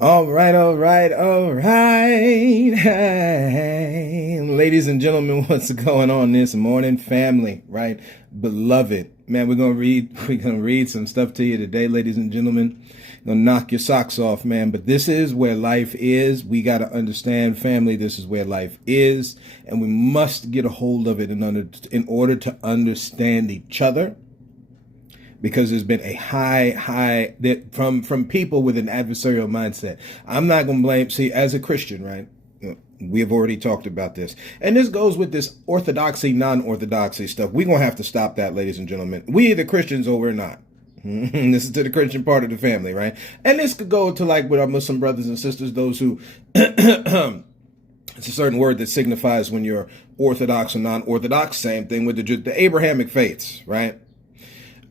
All right, all right, all right. Hey, ladies and gentlemen, what's going on this morning, family, right? Beloved. Man, we're gonna read some stuff to you today, ladies and gentlemen. Gonna knock your socks off, man. But this is where life is. We gotta understand, family, this is where life is, and we must get a hold of it in order to understand each other, because there's been a high that from people with an adversarial mindset. I'm not going to blame. See, as a Christian, right? We have already talked about this, and this goes with this orthodoxy, non-orthodoxy stuff. We're gonna have to stop that, ladies and gentlemen. We either Christians or we're not. This is to the Christian part of the family, right? And this could go to like with our Muslim brothers and sisters, those who it's a certain word that signifies when you're orthodox or non-orthodox. Same thing with the Abrahamic faiths, right?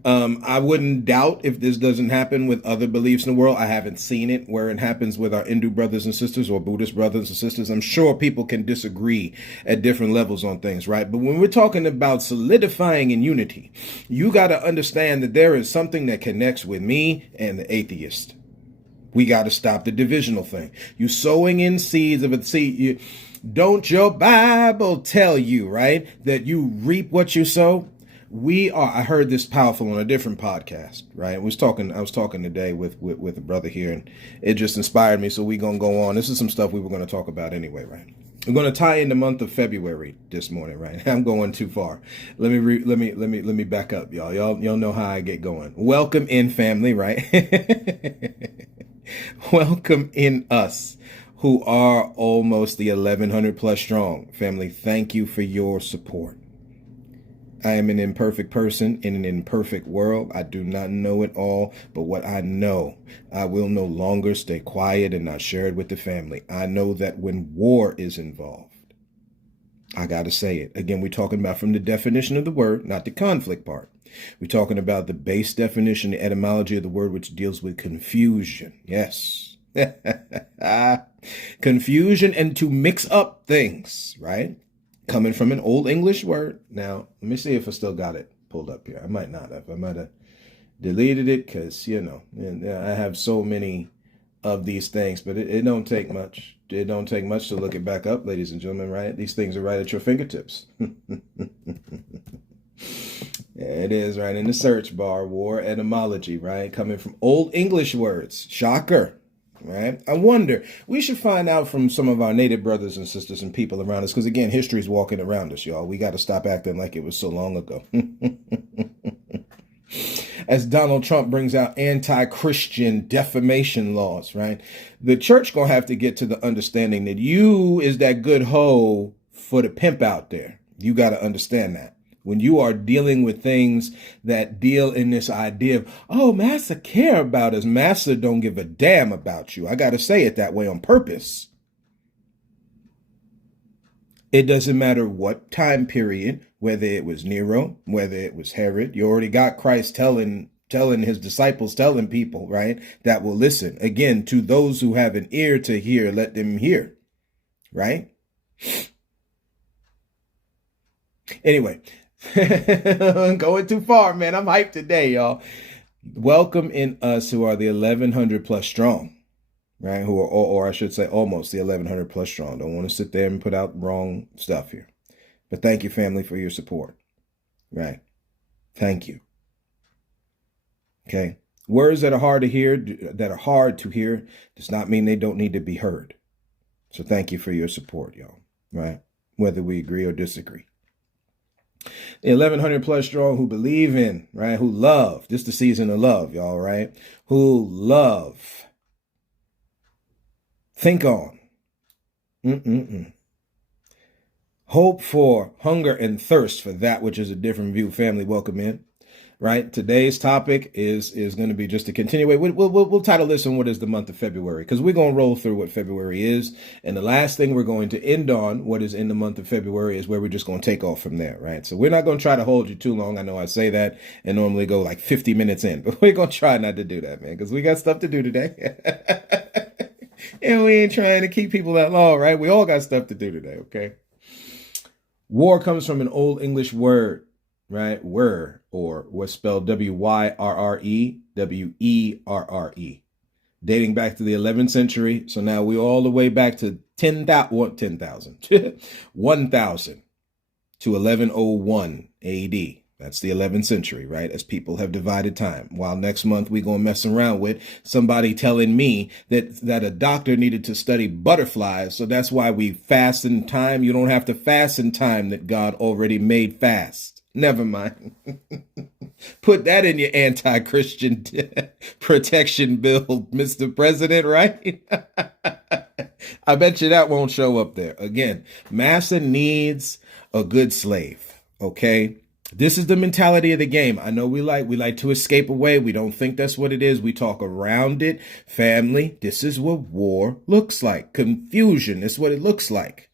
I wouldn't doubt if this doesn't happen with other beliefs in the world. I haven't seen it where it happens with our Hindu brothers and sisters or Buddhist brothers and sisters. I'm sure people can disagree at different levels on things, right? But when we're talking about solidifying in unity, you got to understand that there is something that connects with me and the atheist. We got to stop the divisional thing. You sowing in seeds of a seed. Don't your Bible tell you, right, that you reap what you sow? I heard this powerful on a different podcast, right? I was talking today with a brother here, and it just inspired me. So we're going to go on. This is some stuff we were going to talk about anyway, right? We're going to tie in the month of February this morning, right? I'm going too far. Let me back up, y'all. Y'all know how I get going. Welcome in, family, right? Welcome in us who are almost the 1100 plus strong. Family, thank you for your support. I am an imperfect person in an imperfect world. I do not know it all, but what I know, I will no longer stay quiet and not share it with the family. I know that when war is involved, I got to say it. Again, we're talking about from the definition of the word, not the conflict part. We're talking about the base definition, the etymology of the word, which deals with confusion. Yes. Confusion and to mix up things, right? Coming from an old English word. Now, let me see if I still got it pulled up here. I might not have. I might have deleted it because, I have so many of these things, but it don't take much. It don't take much to look it back up, ladies and gentlemen, right? These things are right at your fingertips. Yeah, it is right in the search bar, war etymology, right? Coming from old English words. Shocker. Right? I wonder, we should find out from some of our native brothers and sisters and people around us, because again, history is walking around us, y'all. We got to stop acting like it was so long ago. As Donald Trump brings out anti-Christian defamation laws, right? The church gonna have to get to the understanding that you is that good hoe for the pimp out there. You got to understand that. When you are dealing with things that deal in this idea of, oh, Master care about us. Master don't give a damn about you. I got to say it that way on purpose. It doesn't matter what time period, whether it was Nero, whether it was Herod. You already got Christ telling his disciples, telling people, right, that will listen. Again, to those who have an ear to hear, let them hear, right? Anyway. Going too far, man. I'm hyped today, y'all. Welcome in us who are the 1100 plus strong, right? Who are, or I should say, almost the 1100 plus strong. Don't want to sit there and put out wrong stuff here. But thank you, family, for your support, right? Thank you. Okay. Words that are hard to hear, does not mean they don't need to be heard. So thank you for your support, y'all, right? Whether we agree or disagree. The 1100 plus strong who believe in, right? Who love. This is the season of love, y'all, right? Who love. Think on. Hope for, hunger and thirst for that which is a different view. Family, welcome in. Right? Today's topic is going to be just a continuation. We'll title this on what is the month of February, because we're going to roll through what February is. And the last thing we're going to end on, what is in the month of February, is where we're just going to take off from there. Right? So we're not going to try to hold you too long. I know I say that and normally go like 50 minutes in, but we're going to try not to do that, man, because we got stuff to do today. And we ain't trying to keep people that long, right? We all got stuff to do today, okay? War comes from an old English word, right? Were, or what's spelled Wyrre, Werre. dating back to the 11th century. So now we're all the way back to 1000 to 1101 AD. That's the 11th century, right? As people have divided time. While next month we're going to mess around with somebody telling me that a doctor needed to study butterflies. So that's why we fast in time. You don't have to fast in time that God already made fast. Never mind. Put that in your anti-Christian protection bill, Mr. President, right? I bet you that won't show up there. Again, Massa needs a good slave, okay? This is the mentality of the game. I know we like to escape away. We don't think that's what it is. We talk around it. Family, this is what war looks like. Confusion is what it looks like.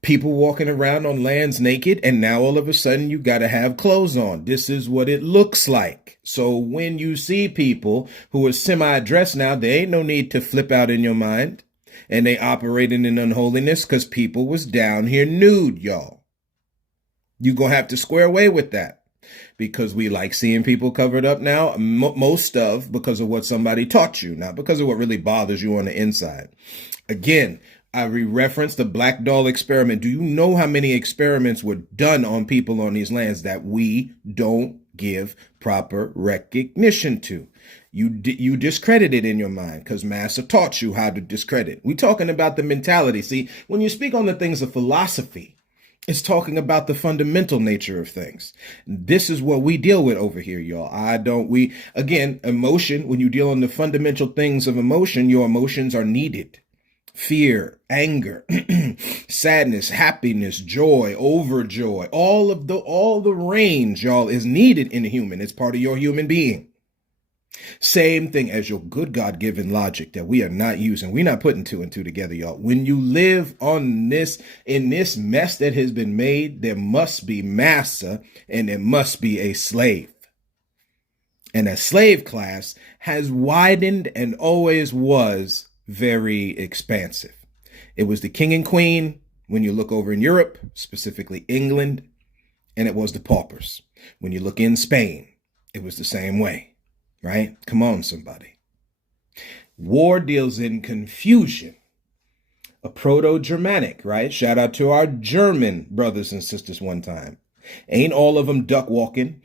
People walking around on lands naked, and now all of a sudden you got to have clothes on. This is what it looks like. So when you see people who are semi-dressed now, there ain't no need to flip out in your mind. And they operating in unholiness because people was down here nude, y'all. You're going to have to square away with that because we like seeing people covered up now, most of because of what somebody taught you, not because of what really bothers you on the inside. Again, I reference the Black Doll experiment. Do you know how many experiments were done on people on these lands that we don't give proper recognition to? You discredit it in your mind because Massa taught you how to discredit. We're talking about the mentality. See, when you speak on the things of philosophy, it's talking about the fundamental nature of things. This is what we deal with over here, y'all. Again, emotion, when you deal on the fundamental things of emotion, your emotions are needed. Fear, anger, sadness, happiness, joy, overjoy, all the range, y'all, is needed in a human. It's part of your human being. Same thing as your good God-given logic that we are not using. We're not putting two and two together, y'all. When you live in this mess that has been made, there must be massa and there must be a slave. And a slave class has widened and always was very expansive. It was the king and queen when you look over in Europe, specifically England, and it was the paupers. When you look in Spain, it was the same way. Right? Come on, somebody. War deals in confusion. A Proto-Germanic, right? Shout out to our German brothers and sisters one time. Ain't all of them duck walking.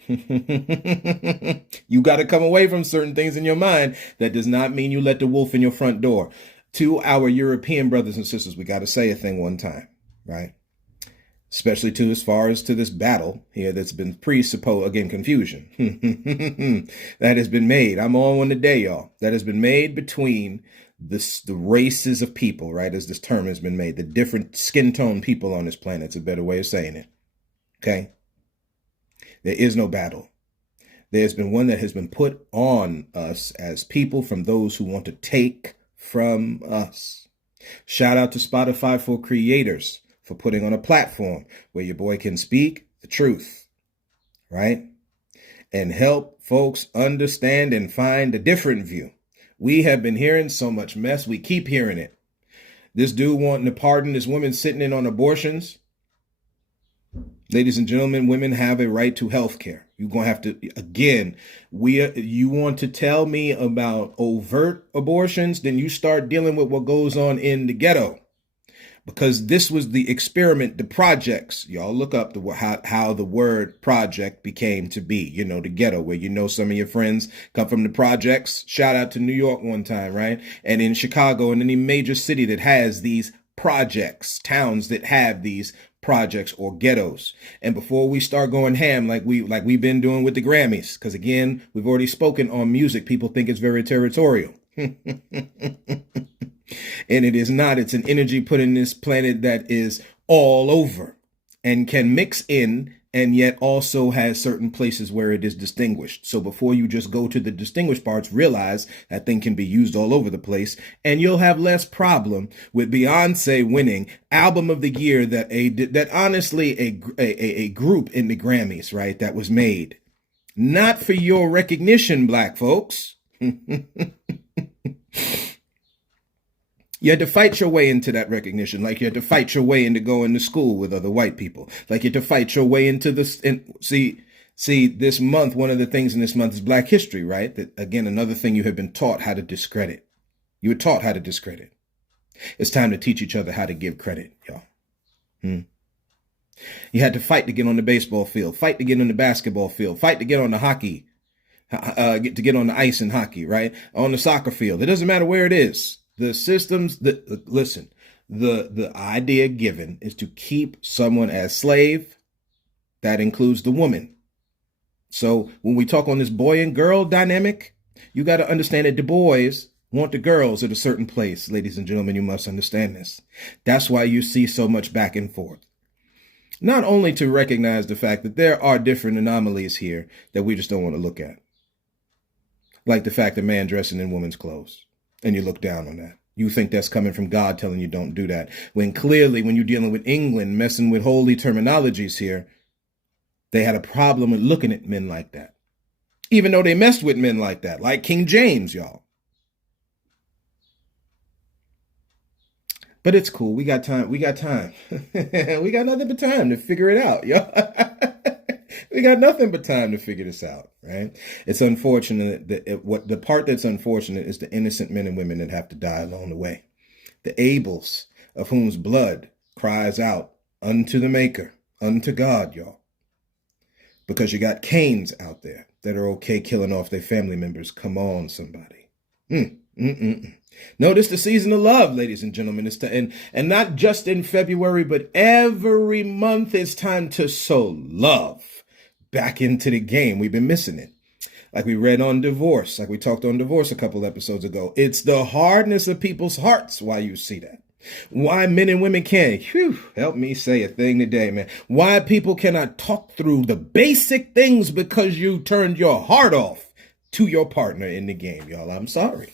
You got to come away from certain things in your mind. That does not mean you let the wolf in your front door. To our European brothers and sisters, we got to say a thing one time, right? Especially as far as to this battle here that's been confusion that has been made. I'm on one today, y'all. That has been made between the races of people, right? As this term has been made, the different skin tone people on this planet. It's a better way of saying it. Okay. There is no battle. There's been one that has been put on us as people from those who want to take from us. Shout out to Spotify for creators for putting on a platform where your boy can speak the truth, right? And help folks understand and find a different view. We have been hearing so much mess. We keep hearing it. This dude wanting to pardon this woman sitting in on abortions. Ladies and gentlemen, women have a right to health care. You're going to have to, again, you want to tell me about overt abortions, then you start dealing with what goes on in the ghetto. Because this was the experiment, the projects. Y'all look up how the word project became to be. You know, the ghetto, where some of your friends come from the projects. Shout out to New York one time, right? And in Chicago and any major city that has these projects, towns that have these projects or ghettos. And before we start going ham like we've been doing with the Grammys, because again, we've already spoken on music. People think it's very territorial. And it is not. It's an energy put in this planet that is all over and can mix in and yet also has certain places where it is distinguished. So before you just go to the distinguished parts, realize that thing can be used all over the place and you'll have less problem with Beyonce winning album of the year that honestly a group in the Grammys, right, that was made. Not for your recognition, black folks. You had to fight your way into that recognition, like you had to fight your way into going to school with other white people, like you had to fight your way into this. And see, See, this month, one of the things in this month is Black History, right? That, again, another thing you have been taught how to discredit. You were taught how to discredit. It's time to teach each other how to give credit, y'all. You had to fight to get on the baseball field, fight to get on the basketball field, fight to get on the hockey, to get on the ice in hockey, right? On the soccer field. It doesn't matter where it is. The systems, listen, the idea given is to keep someone as slave. That includes the woman. So when we talk on this boy and girl dynamic, you got to understand that the boys want the girls at a certain place. Ladies and gentlemen, you must understand this. That's why you see so much back and forth. Not only to recognize the fact that there are different anomalies here that we just don't want to look at. Like the fact that man dressing in woman's clothes, and you look down on that. You think that's coming from God telling you don't do that. When clearly, when you're dealing with England, messing with holy terminologies here, they had a problem with looking at men like that. Even though they messed with men like that, like King James, y'all. But it's cool. We got time. We got time. We got nothing but time to figure it out, y'all. We got nothing but time to figure this out, right? It's unfortunate that the part that's unfortunate is the innocent men and women that have to die along the way. The Abels, of whose blood cries out unto the Maker, unto God, y'all. Because you got Cains out there that are okay killing off their family members. Come on, somebody. No, this is the season of love, ladies and gentlemen. It's and not just in February, but every month it's time to sow love back into the game. We've been missing it. Like we read on divorce, like we talked on divorce a couple episodes ago. It's the hardness of people's hearts why you see that. Why men and women can't, help me say a thing today, man. Why people cannot talk through the basic things because you turned your heart off to your partner in the game, y'all. I'm sorry.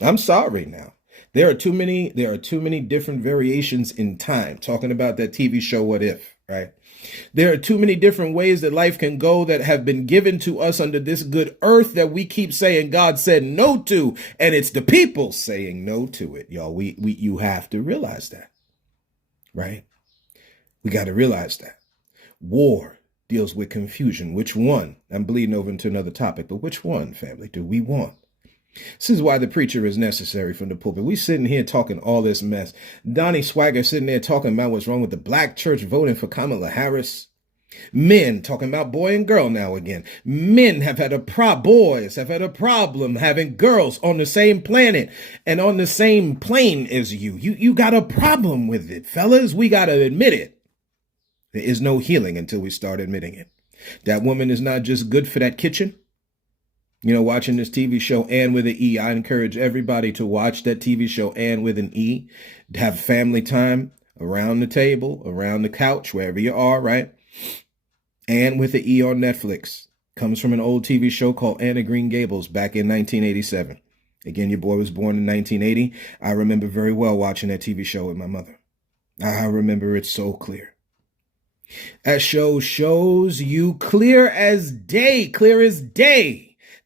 I'm sorry now. There are too many different variations in time. Talking about that TV show, What If, right? There are too many different ways that life can go that have been given to us under this good earth that we keep saying God said no to, and it's the people saying no to it, y'all. You have to realize that, right? We got to realize that. War deals with confusion. Which one? I'm bleeding over into another topic, but which one, family, do we want? This is why the preacher is necessary from the pulpit. We sitting here talking all this mess. Donnie Swagger sitting there talking about what's wrong with the black church voting for Kamala Harris. Men talking about boy and girl now again. Men have had boys have had a problem having girls on the same planet and on the same plane as you. You got a problem with it, fellas. We got to admit it. There is no healing until we start admitting it. That woman is not just good for that kitchen. You know, watching this TV show, Anne with an E, I encourage everybody to watch that TV show, Anne with an E. Have family time around the table, around the couch, wherever you are, right? Anne with an E on Netflix. Comes from an old TV show called Anne of Green Gables back in 1987. Again, your boy was born in 1980. I remember very well watching that TV show with my mother. I remember it so clear. That show shows you clear as day,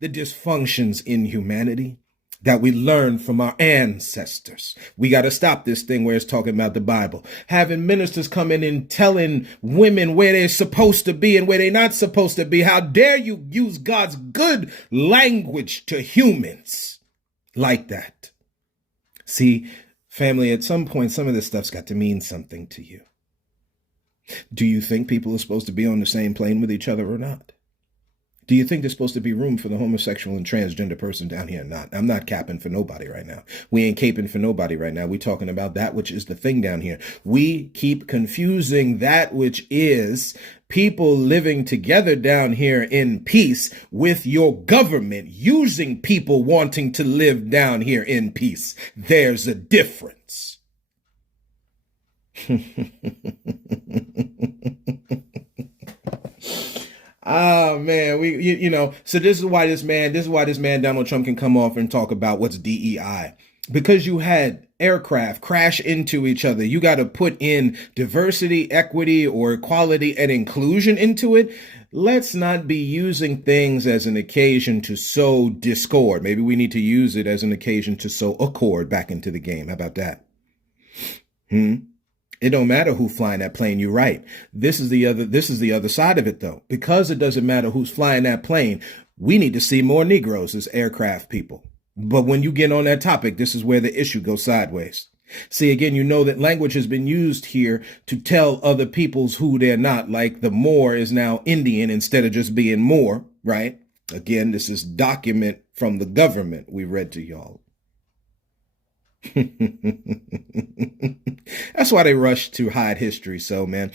the dysfunctions in humanity that we learned from our ancestors. We got to stop this thing where it's talking about the Bible. Having ministers come in and telling women where they're supposed to be and where they're not supposed to be. How dare you use God's good language to humans like that? See, family, at some point, some of this stuff's got to mean something to you. Do you think people are supposed to be on the same plane with each other or not? Do you think there's supposed to be room for the homosexual and transgender person down here or not? I'm not capping for nobody right now. We ain't caping for nobody right now. We're talking about that which is the thing down here. We keep confusing that which is people living together down here in peace with your government using people wanting to live down here in peace. There's a difference. Oh man, so this is why this man Donald Trump can come off and talk about what's DEI. Because you had aircraft crash into each other. You got to put in diversity, equity, or equality and inclusion into it. Let's not be using things as an occasion to sow discord. Maybe we need to use it as an occasion to sow accord back into the game. How about that? It don't matter who's flying that plane. You're right. This is the other side of it, though. Because it doesn't matter who's flying that plane, we need to see more Negroes as aircraft people. But when you get on that topic, this is where the issue goes sideways. See, again, you know that language has been used here to tell other peoples who they're not, like the Moor is now Indian instead of just being Moor, right? Again, this is document from the government we read to y'all. That's why they rush to hide history. So, man,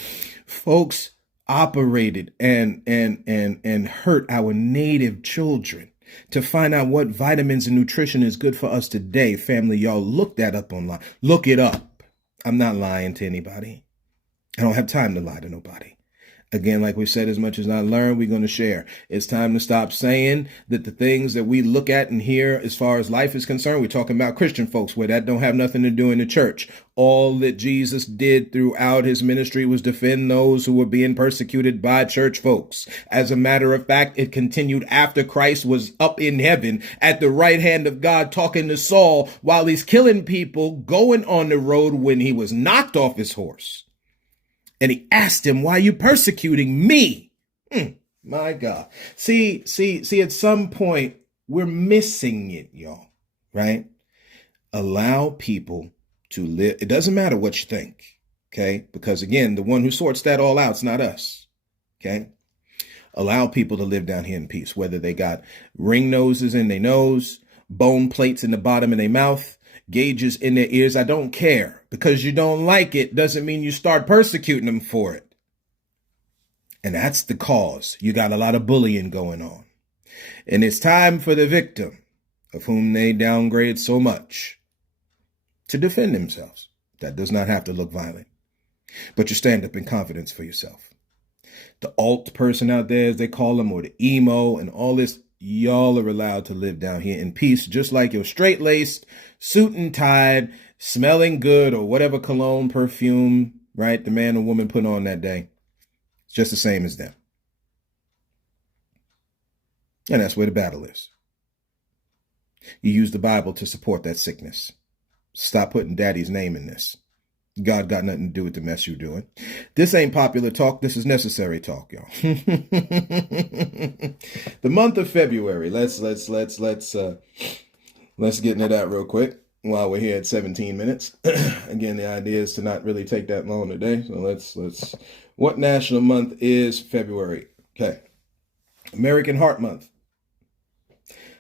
folks operated and hurt our native children to find out what vitamins and nutrition is good for us today. Family, y'all look that up online. Look it up. I'm not lying to anybody. I don't have time to lie to nobody. Again, like we said, as much as I learn, we're going to share. It's time to stop saying that the things that we look at and hear as far as life is concerned, we're talking about Christian folks where that don't have nothing to do in the church. All that Jesus did throughout his ministry was defend those who were being persecuted by church folks. As a matter of fact, it continued after Christ was up in heaven at the right hand of God talking to Saul while he's killing people, going on the road when he was knocked off his horse. And he asked him, why are you persecuting me? My God. See, at some point, we're missing it, y'all, right? Allow people to live. It doesn't matter what you think, okay? Because again, the one who sorts that all out is not us, okay? Allow people to live down here in peace, whether they got ring noses in their nose, bone plates in the bottom of their mouth, gauges in their ears. I don't care. Because you don't like it doesn't mean you start persecuting them for it. And that's the cause. You got a lot of bullying going on. And it's time for the victim, of whom they downgrade so much, to defend themselves. That does not have to look violent. But you stand up in confidence for yourself. The alt person out there, as they call them, or the emo and all this, y'all are allowed to live down here in peace, just like your straight-laced, suit and tied, smelling good, or whatever cologne, perfume, right, the man or woman put on that day. It's just the same as them. And that's where the battle is. You use the Bible to support that sickness. Stop putting daddy's name in this. God got nothing to do with the mess you're doing. This ain't popular talk. This is necessary talk, y'all. The month of February. Let's get into that real quick while we're here at 17 minutes. Again, the idea is to not really take that long today. So let's. What national month is February? Okay, American Heart Month.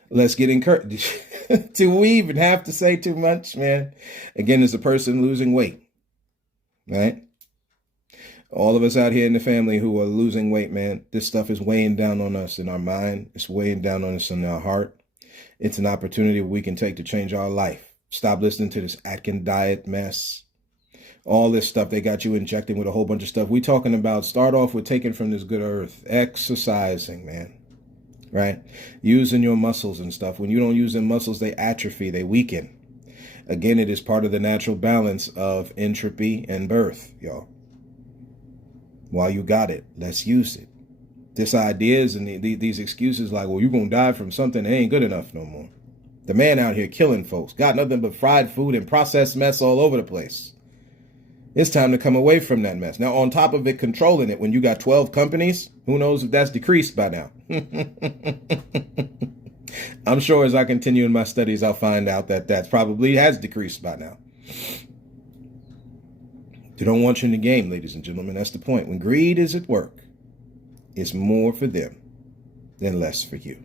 Let's get encouraged. Do we even have to say too much, man? Again, as a person losing weight. Right? All of us out here in the family who are losing weight, man, this stuff is weighing down on us in our mind. It's weighing down on us in our heart. It's an opportunity we can take to change our life. Stop listening to this Atkins diet mess. All this stuff they got you injecting with a whole bunch of stuff. We talking about start off with taking from this good earth. Exercising, man. Right? Using your muscles and stuff. When you don't use them muscles, they atrophy, they weaken. Again, it is part of the natural balance of entropy and birth, y'all. While you got it, let's use it. This ideas and these excuses like, well, you're going to die from something that ain't good enough no more. The man out here killing folks, got nothing but fried food and processed mess all over the place. It's time to come away from that mess. Now, on top of it, controlling it, when you got 12 companies, who knows if that's decreased by now. I'm sure as I continue in my studies, I'll find out that probably has decreased by now. They don't want you in the game, ladies and gentlemen. That's the point. When greed is at work, it's more for them than less for you.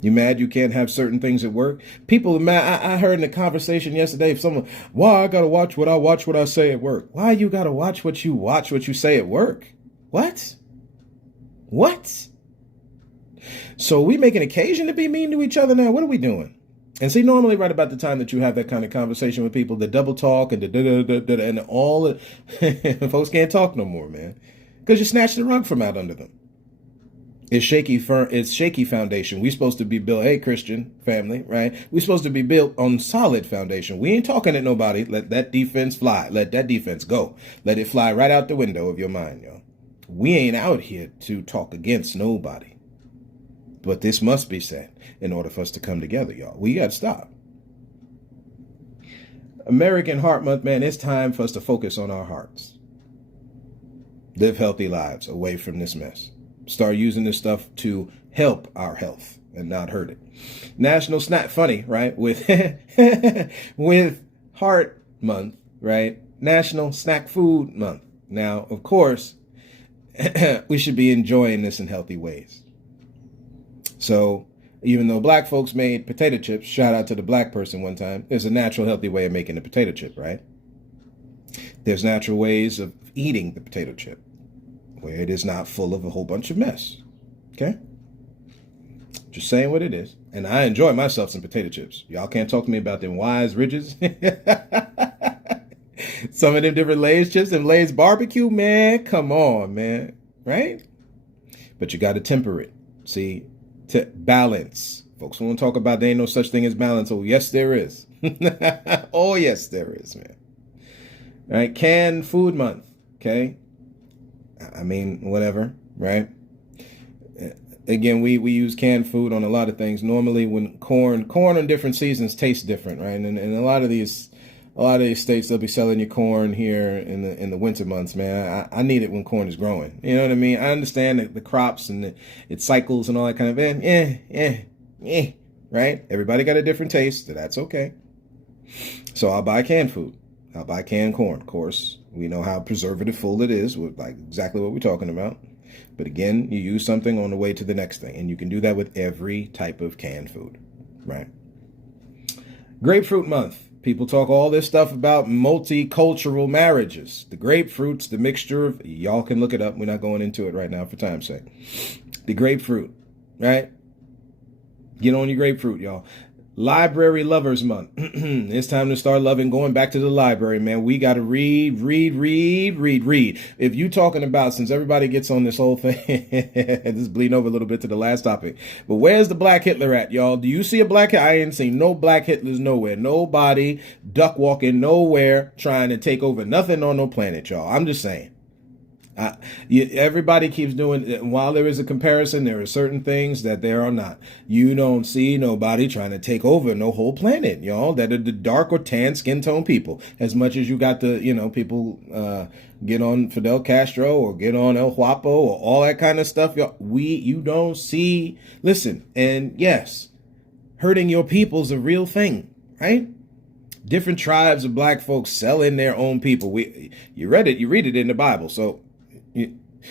You mad you can't have certain things at work? People are mad. I heard in a conversation yesterday of someone, why I got to watch what I say at work. Why you got to watch what you say at work? What? So we make an occasion to be mean to each other now? What are we doing? And see, normally right about the time that you have that kind of conversation with people, the double talk and and all, folks can't talk no more, man. Because you snatched the rug from out under them. It's shaky foundation. We supposed to be built, hey, Christian family, right? We supposed to be built on solid foundation. We ain't talking at nobody. Let that defense fly. Let that defense go. Let it fly right out the window of your mind, y'all. We ain't out here to talk against nobody. But this must be said in order for us to come together, y'all. We got to stop. American Heart Month, man, it's time for us to focus on our hearts. Live healthy lives away from this mess. Start using this stuff to help our health and not hurt it. National Snack, funny, right? With with Heart Month, right? National Snack Food Month. Now, of course, we should be enjoying this in healthy ways. So even though black folks made potato chips, shout out to the black person one time, there's a natural, healthy way of making a potato chip, right? There's natural ways of eating the potato chip where it is not full of a whole bunch of mess. Okay? Just saying what it is. And I enjoy myself some potato chips. Y'all can't talk to me about them Wise Ridges. Some of them different Lay's chips and Lay's barbecue, man. Come on, man. Right? But you got to temper it. See? To balance. Folks want to talk about there ain't no such thing as balance. Oh, yes, there is. Oh, yes, there is, man. All right? Canned Food Month. Okay? I mean, whatever, right? Again, we use canned food on a lot of things. Normally, when corn on different seasons tastes different, right? And a lot of these states, they'll be selling you corn here in the winter months, man. I need it when corn is growing. You know what I mean? I understand the crops and its cycles and all that kind of right? Everybody got a different taste, so that's okay. So I'll buy canned food. I'll buy canned corn. Of course, we know how preservative full it is, with like exactly what we're talking about. But again, you use something on the way to the next thing, and you can do that with every type of canned food, right? Grapefruit Month. People talk all this stuff about multicultural marriages. The grapefruit's the mixture of, y'all can look it up. We're not going into it right now for time's sake. The grapefruit, right? Get on your grapefruit, y'all. Library Lovers Month. It's time to start loving going back to the library, man. We got to read. If you talking about, since everybody gets on this whole thing, this is bleeding over a little bit to the last topic, but where's the Black Hitler at, y'all? Do you see a Black Hitler? I ain't seen no Black Hitlers nowhere. Nobody duck walking nowhere trying to take over nothing on no planet, y'all. I'm just saying. Everybody keeps doing, while there is a comparison, there are certain things that there are not. You don't see nobody trying to take over no whole planet, y'all, that are the dark or tan skin tone people. As much as you got the, people get on Fidel Castro or get on El Guapo or all that kind of stuff, y'all. You don't see, listen, and yes, hurting your people's a real thing, right? Different tribes of black folks selling their own people. You read it in the Bible, so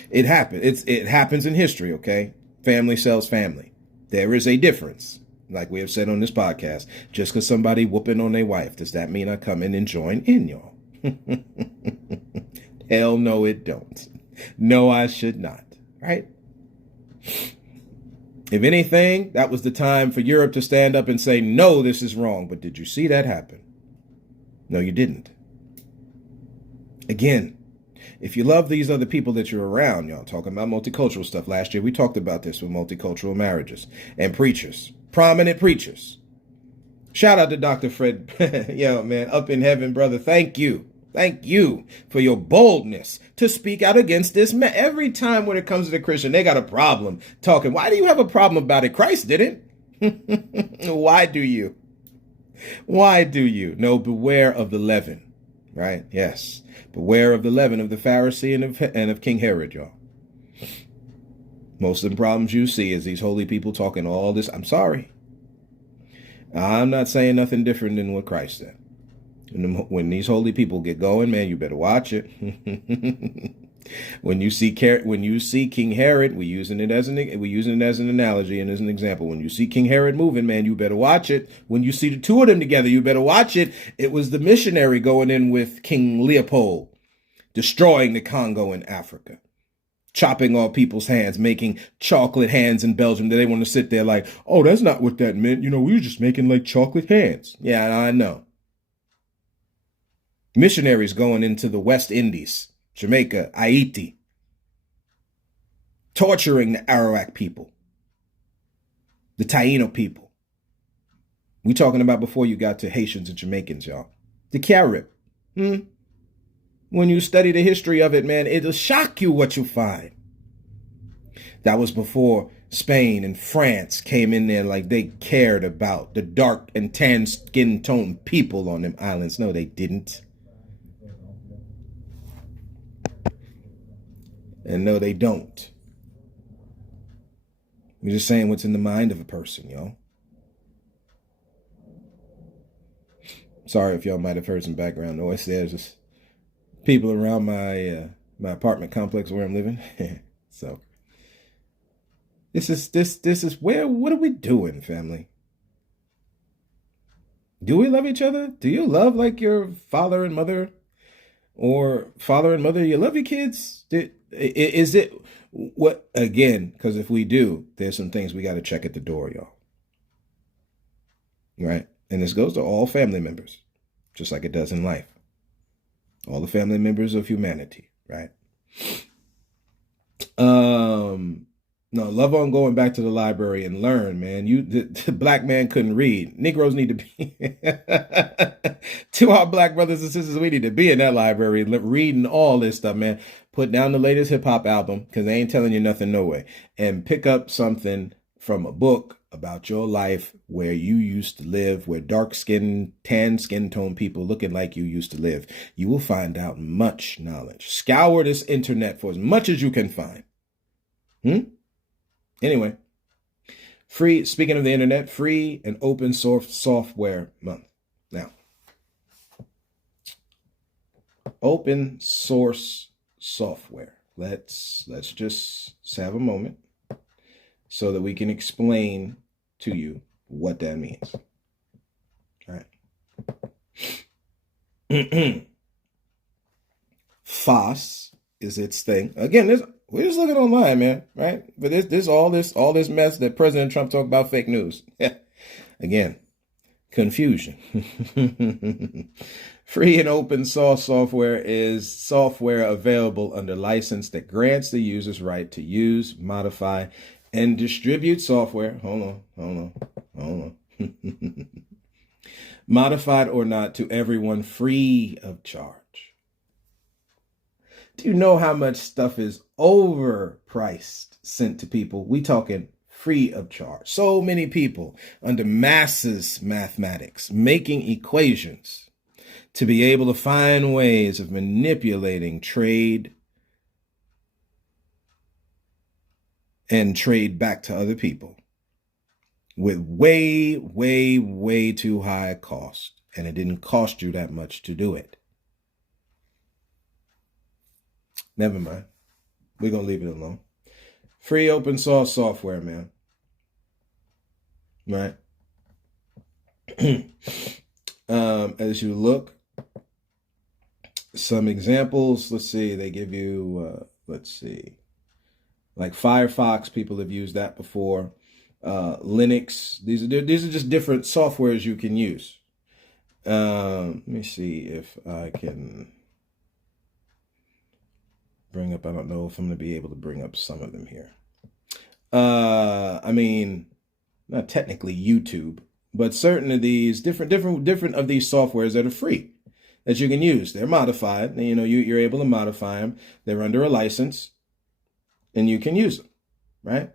it happened. It happens in history, okay? Family sells family. There is a difference, like we have said on this podcast. Just because somebody whooping on their wife, does that mean I come in and join in, y'all? Hell no, it don't. No, I should not, right? If anything, that was the time for Europe to stand up and say, no, this is wrong. But did you see that happen? No, you didn't. Again, if you love these other people that you're around, y'all talking about multicultural stuff. Last year, we talked about this with multicultural marriages and preachers, prominent preachers. Shout out to Dr. Fred. Yo, man, up in heaven, brother. Thank you. Thank you for your boldness to speak out against this. Every time when it comes to the Christian, they got a problem talking. Why do you have a problem about it? Christ didn't. Why do you? Why do you? No, beware of the leaven. Right? Yes. Beware of the leaven of the Pharisee and of King Herod, y'all. Most of the problems you see is these holy people talking all this. I'm sorry. I'm not saying nothing different than what Christ said. When these holy people get going, man, you better watch it. When you see King Herod, we're using it as an analogy and as an example. When you see King Herod moving, man, you better watch it. When you see the two of them together, you better watch it. It was the missionary going in with King Leopold, destroying the Congo in Africa, chopping off people's hands, making chocolate hands in Belgium. They want to sit there like, oh, that's not what that meant. We were just making like chocolate hands. Yeah, I know. Missionaries going into the West Indies, Jamaica, Haiti, torturing the Arawak people, the Taino people. We talking about before you got to Haitians and Jamaicans, y'all. The Carib. When you study the history of it, man, it'll shock you what you find. That was before Spain and France came in there like they cared about the dark and tan skin tone people on them islands. No, they didn't. And no, they don't. We're just saying what's in the mind of a person, y'all. Sorry if y'all might have heard some background noise. There's just people around my apartment complex where I'm living. So this is where, what are we doing, family? Do we love each other? Do you love like your father and mother, or father and mother? You love your kids? Is it what, again? Because if we do, there's some things we got to check at the door, y'all. Right? And this goes to all family members, just like it does in life. All the family members of humanity, right? No, love on going back to the library and learn, man. The black man couldn't read. Negroes need to be to our black brothers and sisters. We need to be in that library reading all this stuff, man. Put down the latest hip hop album because they ain't telling you nothing no way, and pick up something from a book about your life where you used to live, where dark skin, tan skin tone people looking like you used to live. You will find out much knowledge. Scour this internet for as much as you can find. Anyway, speaking of the internet, free and open source software month. Now, open source software. Let's just have a moment so that we can explain to you what that means. All right. FOSS is its thing. Again, we're just looking online, man, right? But this all this mess that President Trump talked about, fake news. Again, confusion. Free and open source software is software available under license that grants the users right to use, modify, and distribute software. Hold on. Modified or not, to everyone free of charge. Do you know how much stuff is overpriced sent to people? We talking free of charge. So many people under masses mathematics making equations to be able to find ways of manipulating trade and trade back to other people with way, way, way too high a cost. And it didn't cost you that much to do it. Never mind. We're going to leave it alone. Free open source software, man. Right? As you look, some examples, let's see, they give you, like Firefox, people have used that before. Linux, these are just different softwares you can use. Let me see if I can bring up, I don't know if I'm going to be able to bring up some of them here. I mean, not technically YouTube, but certain of these different of these softwares that are free that you can use. They're modified. You know, you're able to modify them. They're under a license and you can use them, right?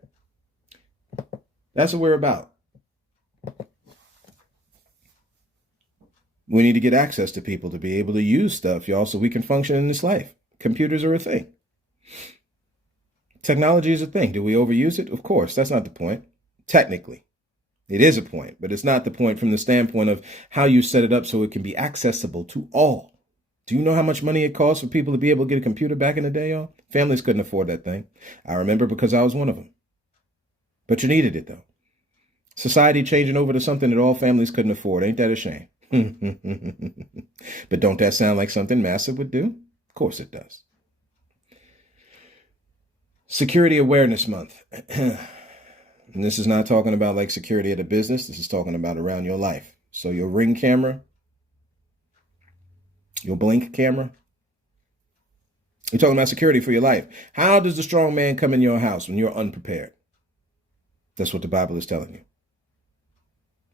That's what we're about. We need to get access to people to be able to use stuff, y'all, so we can function in this life. Computers are a thing. Technology is a thing. Do we overuse it? Of course. That's not the point. Technically, it is a point, but it's not the point from the standpoint of how you set it up so it can be accessible to all. Do you know how much money it costs for people to be able to get a computer back in the day, y'all? Families couldn't afford that thing. I remember because I was one of them. But you needed it, though. Society changing over to something that all families couldn't afford. Ain't that a shame? But don't that sound like something massive would do? Of course it does. Security Awareness Month. And this is not talking about like security at a business. This is talking about around your life. So your Ring camera, your Blink camera. You're talking about security for your life. How does the strong man come in your house when you're unprepared? That's what the Bible is telling you.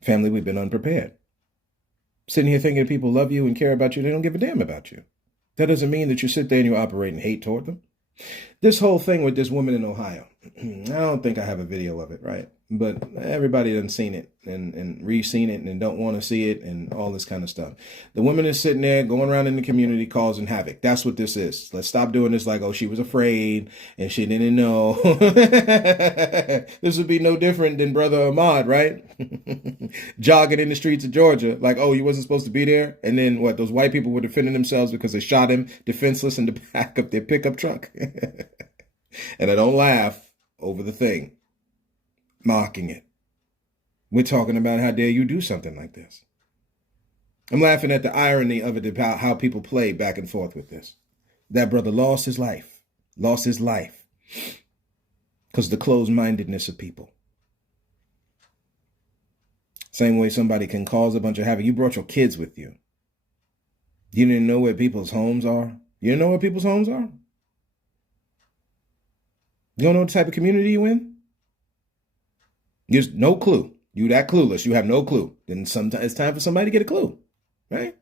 Family, we've been unprepared. Sitting here thinking people love you and care about you. They don't give a damn about you. That doesn't mean that you sit there and you operate in hate toward them. This whole thing with this woman in Ohio, I don't think I have a video of it, right? But everybody done seen it and re-seen it and don't want to see it and all this kind of stuff. The woman is sitting there going around in the community causing havoc. That's what this is. Let's stop doing this like, oh, she was afraid and she didn't know. This would be no different than Brother Ahmad, right? Jogging in the streets of Georgia like, oh, you wasn't supposed to be there. And then what? Those white people were defending themselves because they shot him defenseless in the back of their pickup truck. And I don't laugh over the thing, mocking it. We're talking about how dare you do something like this. I'm laughing at the irony of it, about how people play back and forth with this. That brother lost his life because of the closed-mindedness of people. Same way somebody can cause a bunch of havoc. You brought your kids with you. You didn't know where people's homes are. You didn't know where people's homes are? You don't know what type of community you in? There's no clue. You that clueless. You have no clue. Then sometimes it's time for somebody to get a clue, right?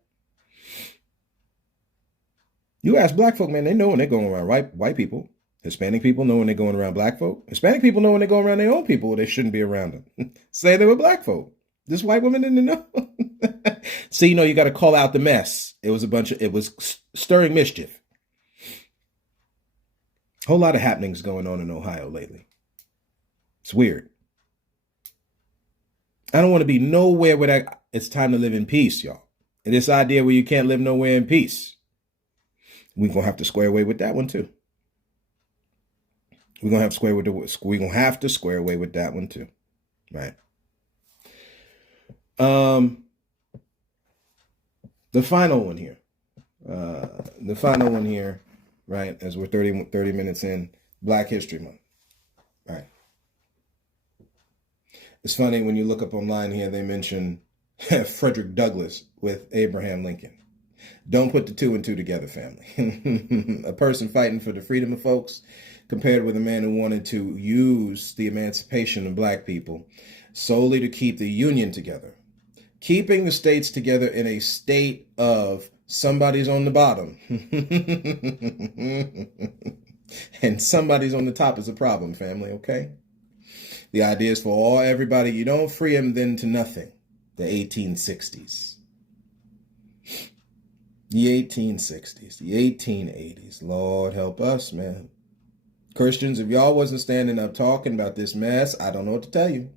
You ask black folk, man, they know when they're going around white people. Hispanic people know when they're going around black folk. Hispanic people know when they're going around their own people, they shouldn't be around them. Say they were black folk. This white woman didn't know. So, you got to call out the mess. It was stirring mischief. Whole lot of happenings going on in Ohio lately. It's weird. I don't want to be nowhere where it's time to live in peace, y'all. And this idea where you can't live nowhere in peace, we're going to have to square away with that one too. We're going to have to square away with that one too. Right. The final one here, right, as we're 30 minutes in, Black History Month. All right. It's funny when you look up online here, they mention Frederick Douglass with Abraham Lincoln. Don't put the two and two together, family. A person fighting for the freedom of folks compared with a man who wanted to use the emancipation of black people solely to keep the Union together. Keeping the states together in a state of somebody's on the bottom and somebody's on the top is a problem, family, okay? The idea is for everybody, you don't free them then to nothing. The 1860s. The 1860s, the 1880s. Lord help us, man. Christians, if y'all wasn't standing up talking about this mess, I don't know what to tell you.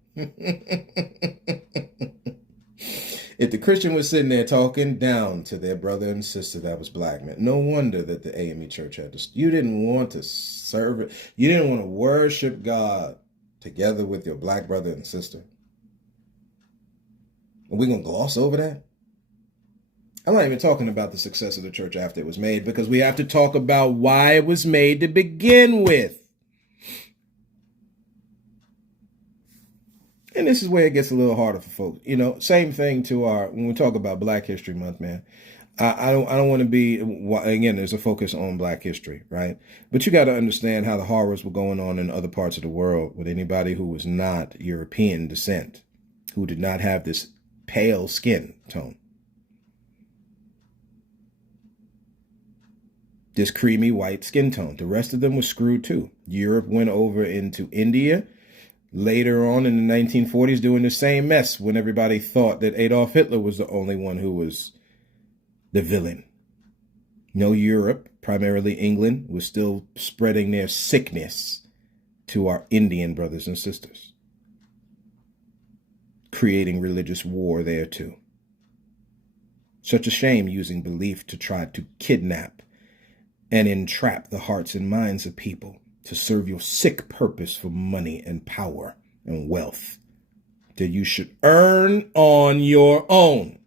If the Christian was sitting there talking down to their brother and sister that was black, man, no wonder that the AME church had to. You didn't want to serve it. You didn't want to worship God together with your black brother and sister. Are we going to gloss over that? I'm not even talking about the success of the church after it was made, because we have to talk about why it was made to begin with. And this is where it gets a little harder for folks. Same thing to when we talk about Black History Month, man. I don't want to be, again, there's a focus on Black history, right? But you got to understand how the horrors were going on in other parts of the world with anybody who was not European descent, who did not have this pale skin tone. This creamy white skin tone. The rest of them was screwed too. Europe went over into India later on in the 1940s doing the same mess when everybody thought that Adolf Hitler was the only one who was the villain. Europe, primarily England, was still spreading their sickness to our Indian brothers and sisters, creating religious war there too. Such a shame using belief to try to kidnap and entrap the hearts and minds of people to serve your sick purpose for money and power and wealth that you should earn on your own.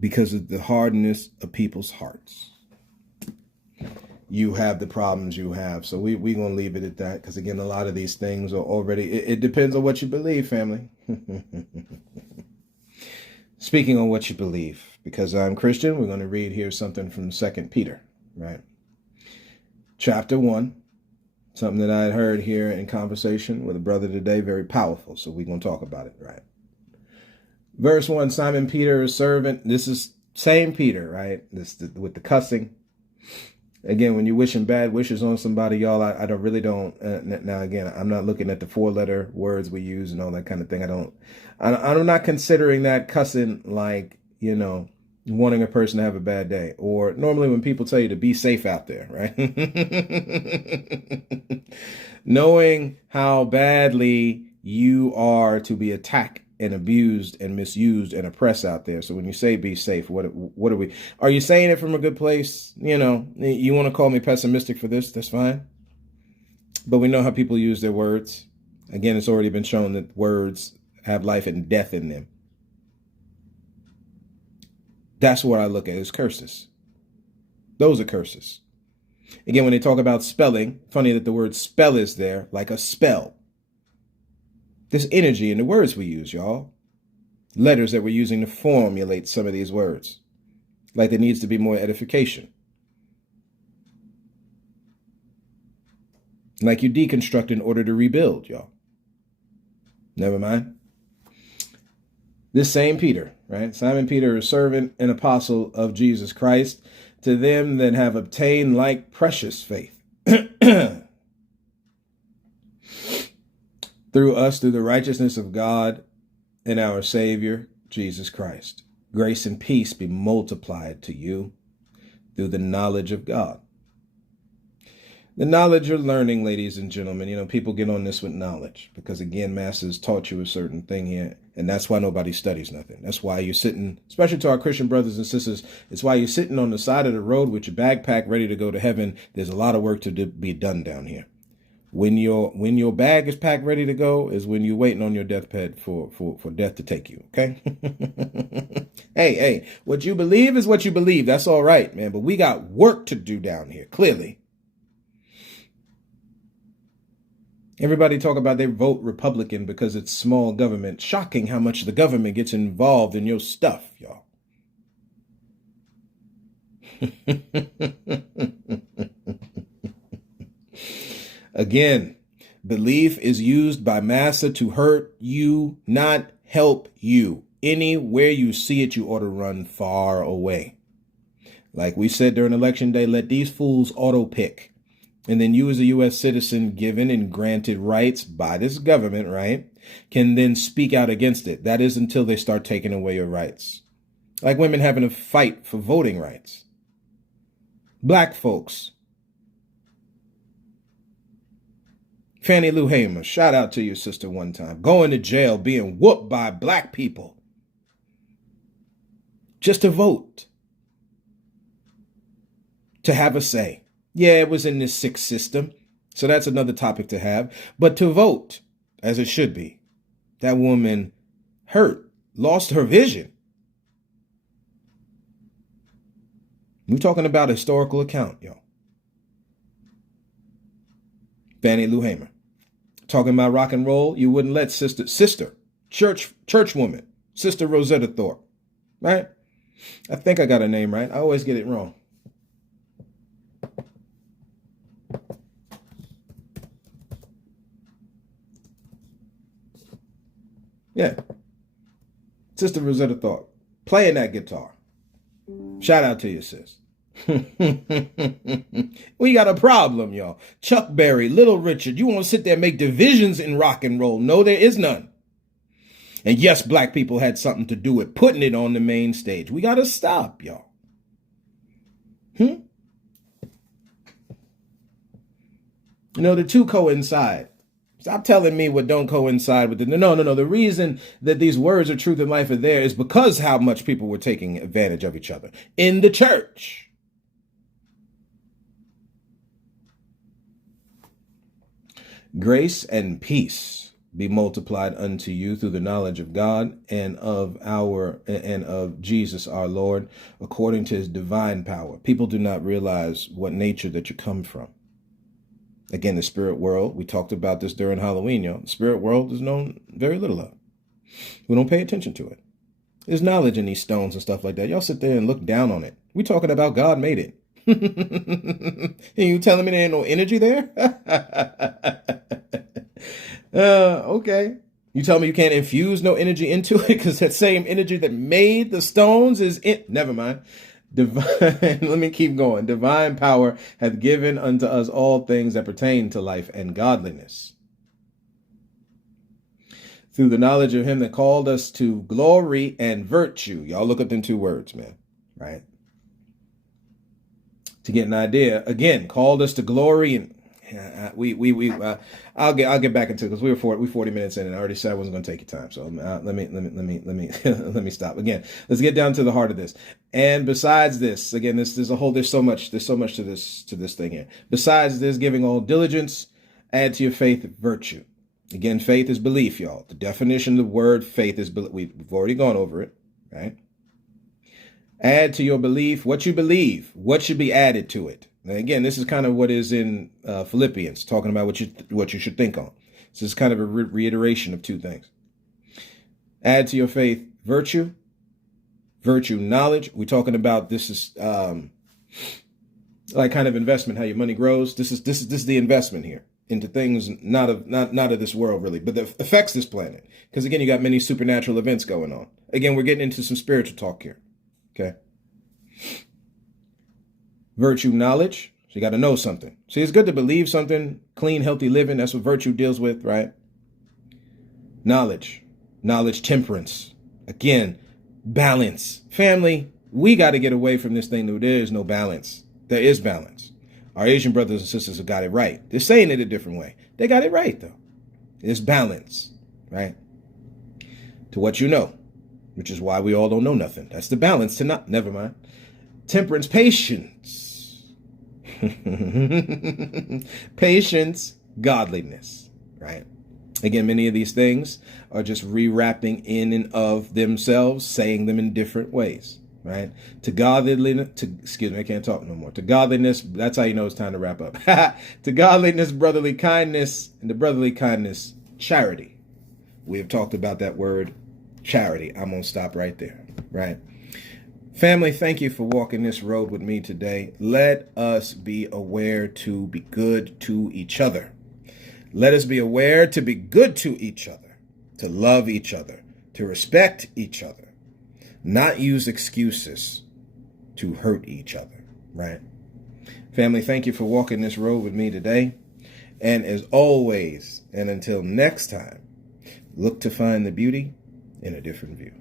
Because of the hardness of people's hearts, you have the problems you have. So we're going to leave it at that, because again, a lot of these things are already, it depends on what you believe, family. Speaking on what you believe, because I'm Christian, we're going to read here something from 2 Peter, right? Chapter 1, Something that I had heard here in conversation with a brother today, very powerful. So we're going to talk about it, right? Verse 1, Simon Peter, a servant. This is same Peter, right? With the cussing. Again, when you're wishing bad wishes on somebody, y'all, I really don't. Now, again, I'm not looking at the 4-letter words we use and all that kind of thing. I'm not considering that cussing like, wanting a person to have a bad day. Or normally when people tell you to be safe out there, right? Knowing how badly you are to be attacked and abused and misused and oppressed out there. So when you say be safe, what are we? Are you saying it from a good place? You want to call me pessimistic for this? That's fine. But we know how people use their words. Again, it's already been shown that words have life and death in them. That's what I look at as curses. Those are curses. Again, when they talk about spelling, funny that the word spell is there, like a spell. There's energy in the words we use, y'all. Letters that we're using to formulate some of these words. Like there needs to be more edification. Like you deconstruct in order to rebuild, y'all. Never mind. This same Peter, right? Simon Peter, a servant and apostle of Jesus Christ, to them that have obtained like precious faith. Through us, through the righteousness of God and our Savior, Jesus Christ. Grace and peace be multiplied to you through the knowledge of God. The knowledge you're learning, ladies and gentlemen, people get on this with knowledge because, again, Master's taught you a certain thing here, and that's why nobody studies nothing. That's why you're sitting, especially to our Christian brothers and sisters, it's why you're sitting on the side of the road with your backpack ready to go to heaven. There's a lot of work to be done down here. When your bag is packed ready to go is when you're waiting on your deathbed for death to take you, okay? Hey, what you believe is what you believe. That's all right, man. But we got work to do down here, clearly. Everybody talk about they vote Republican because it's small government. Shocking how much the government gets involved in your stuff, y'all. Again, belief is used by Massa to hurt you, not help you. Anywhere you see it, you ought to run far away. Like we said during Election Day, let these fools auto pick. And then you as a U.S. citizen given and granted rights by this government, right, can then speak out against it. That is until they start taking away your rights. Like women having to fight for voting rights. Black folks. Fannie Lou Hamer, shout out to your sister one time. Going to jail, being whooped by black people. Just to vote. To have a say. Yeah, it was in this sick system. So that's another topic to have. But to vote, as it should be. That woman hurt, lost her vision. We're talking about a historical account, y'all. Fannie Lou Hamer. Talking about rock and roll, you wouldn't let church woman, Sister Rosetta Thorpe, right? I think I got her name right. I always get it wrong. Yeah. Sister Rosetta Thorpe, playing that guitar. Shout out to you, sis. We got a problem, y'all. Chuck Berry, Little Richard, you want to sit there and make divisions in rock and roll? No, there is none. And yes, black people had something to do with putting it on the main stage. We got to stop, y'all. The two coincide. Stop telling me what don't coincide with it. No. The reason that these words of truth and life are there is because how much people were taking advantage of each other in the church. Grace and peace be multiplied unto you through the knowledge of God and of Jesus our Lord, according to his divine power. People do not realize what nature that you come from. Again, the spirit world, we talked about this during Halloween, y'all. The spirit world is known very little of. We don't pay attention to it. There's knowledge in these stones and stuff like that. Y'all sit there and look down on it. We're talking about God made it. You telling me there ain't no energy there? Okay. You tell me you can't infuse no energy into it because that same energy that made the stones is in. Never mind. Divine, let me keep going. Divine power hath given unto us all things that pertain to life and godliness, through the knowledge of him that called us to glory and virtue. Y'all look up them two words, man, right? To get an idea, again, called us to glory and I'll get back into it because we 40 minutes in and I already said I wasn't going to take your time. So let me let me stop again. Let's get down to the heart of this. And besides this, again, there's so much to this thing here. Besides this, giving all diligence, add to your faith virtue. Again, faith is belief, y'all. The definition of the word faith is belief. We've already gone over it, right? Add to your belief what you believe. What should be added to it? And again, this is kind of what is in Philippians, talking about what you should think on. This is kind of a reiteration of two things. Add to your faith virtue knowledge. We're talking about this is like kind of investment, how your money grows. This is the investment here into things not of this world really, but that affects this planet. Because again, you got many supernatural events going on. Again, we're getting into some spiritual talk here. Okay. Virtue, knowledge. So you got to know something. See, it's good to believe something. Clean, healthy living. That's what virtue deals with, right? Knowledge, temperance. Again, balance. Family, we got to get away from this thing that there is no balance. There is balance. Our Asian brothers and sisters have got it right. They're saying it a different way. They got it right, though. It's balance, right? To what you know, which is why we all don't know nothing. That's the balance to not. Never mind. Temperance, patience. Patience, godliness, right? Again, many of these things are just rewrapping in and of themselves, saying them in different ways, right? To godliness, excuse me, I can't talk no more. To godliness, that's how you know it's time to wrap up. To godliness, brotherly kindness, and to brotherly kindness, charity. We have talked about that word, charity. I'm going to stop right there, right? Family, thank you for walking this road with me today. Let us be aware to be good to each other. Let us be aware to be good to each other, to love each other, to respect each other, not use excuses to hurt each other, right? Family, thank you for walking this road with me today. And as always, and until next time, look to find the beauty in a different view.